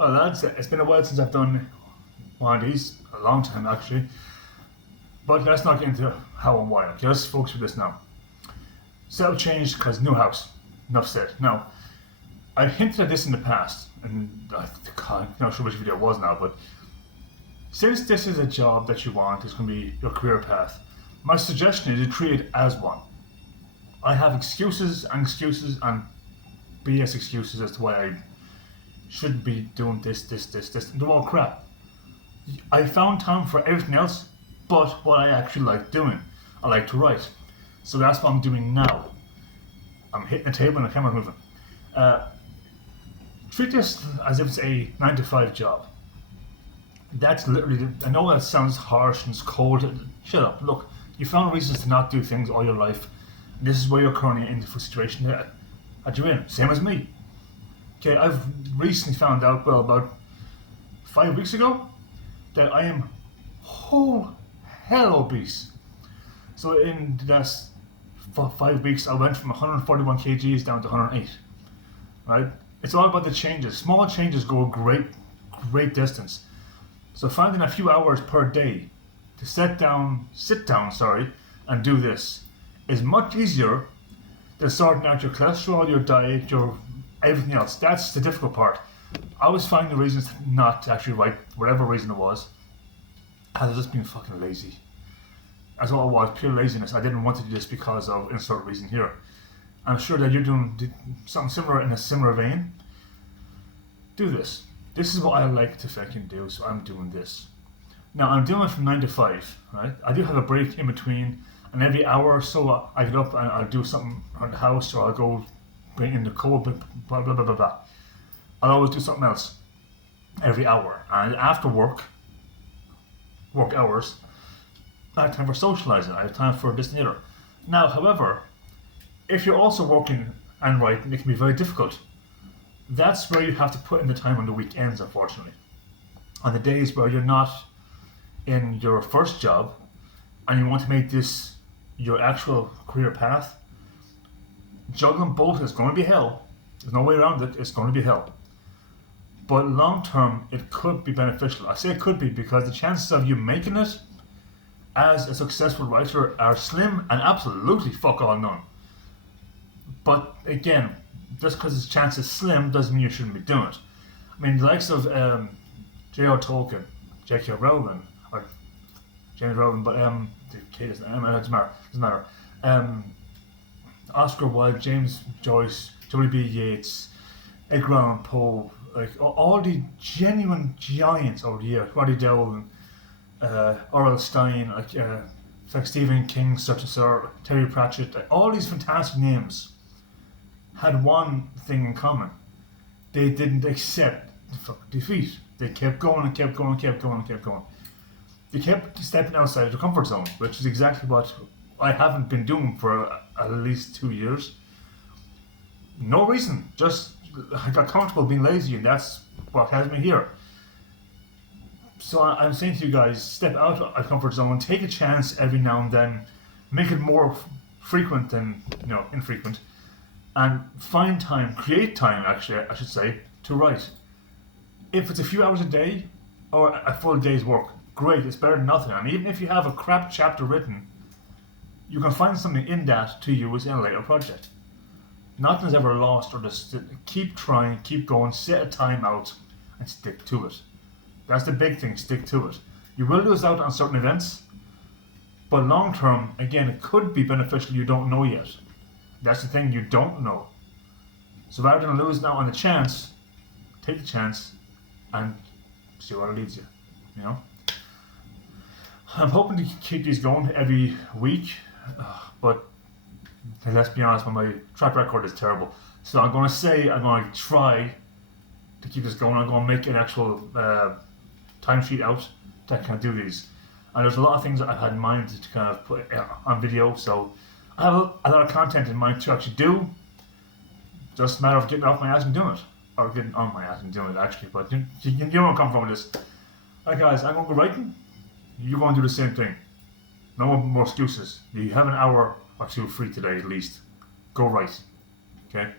Well, lads, it's been a while since I've done one of these, a long time actually. But let's not get into how and why. Okay, let's focus with this now. Setup changed because new house. Enough said. Now, I hinted at this in the past, and I'm not sure which video it was now, but since this is a job that you want, it's going to be your career path, my suggestion is to treat it as one. I have excuses and BS excuses as to why I shouldn't be doing this, and do all crap. I found time for everything else but what I actually like doing. I like to write. So that's what I'm doing now. I'm hitting the table and the camera's moving. Treat this as if it's a 9 to 5 job. That's literally, I know that sounds harsh and it's cold. Shut up. Look, you found reasons to not do things all your life. This is where you're currently in the situation that you're in. Same as me. Okay, I've recently found out, well, about 5 weeks ago, that I am whole hell obese. So in the last 5 weeks, I went from 141 kgs down to 108. Right? It's all about the changes. Small changes go a great distance. So finding a few hours per day to sit down, and do this is much easier than sorting out your cholesterol, your diet, your everything else. That's the difficult part. I was finding the reasons not to actually write, whatever reason it was. I was just being fucking lazy. That's all it was, pure laziness. I didn't want to do this because of insert reason here. I'm sure that you're doing something similar in a similar vein. Do this. This is what I like to fucking do, so I'm doing this. Now, I'm doing it from 9 to 5, right? I do have a break in between, and every hour or so I get up and I'll do something around the house, or I'll go bring in the cold, blah, blah, blah, blah, blah. I'll always do something else every hour. And after work hours, I have time for socializing, I have time for this and the other. Now, however, if you're also working and writing, it can be very difficult. That's where you have to put in the time on the weekends, unfortunately. On the days where you're not in your first job and you want to make this your actual career path, juggling both is going to be hell. There's no way around it, it's going to be hell. But long term, it could be beneficial. I say it could be because the chances of you making it as a successful writer are slim and absolutely fuck all none. But again, just because the chance is slim doesn't mean you shouldn't be doing it. I mean, the likes of J.R. Tolkien, J.K. Rowling, or James Rowling, but it doesn't matter. Oscar Wilde, James Joyce, W.B. Yeats, Edgar Allan Poe, like all the genuine giants over the years, Roddy Dowell, R.L. Stein, like Stephen King, such as Sir Terry Pratchett, like all these fantastic names had one thing in common. They didn't accept defeat. They kept going and kept going and kept going and kept going. They kept stepping outside of the comfort zone, which is exactly what I haven't been doing for at least 2 years. No reason, just I got comfortable being lazy, and that's what has me here. So I'm saying to you guys, step out of the comfort zone, take a chance every now and then, make it more frequent than infrequent, and find time, create time actually, I should say, to write. If it's a few hours a day or a full day's work, great, it's better than nothing. And even if you have a crap chapter written, you can find something in that to use in a later project. Nothing's ever lost, or just keep trying, keep going, set a time out and stick to it. That's the big thing, stick to it. You will lose out on certain events, but long term, again, it could be beneficial, you don't know yet. That's the thing, you don't know. So rather than lose out on the chance, take the chance and see where it leads you. I'm hoping to keep these going every week, but let's be honest, my track record is terrible. So I'm going to try to keep this going. I'm going to make an actual timesheet out to kind of do these. And there's a lot of things that I've had in mind to kind of put on video, so I have a lot of content in mind to actually do. Just a matter of getting off my ass and doing it. Or getting on my ass and doing it, actually. But you know where I'm coming from with this. Alright guys, I'm going to go writing. You're going to do the same thing. No more excuses. You have an hour or two free today at least. Go write. Okay?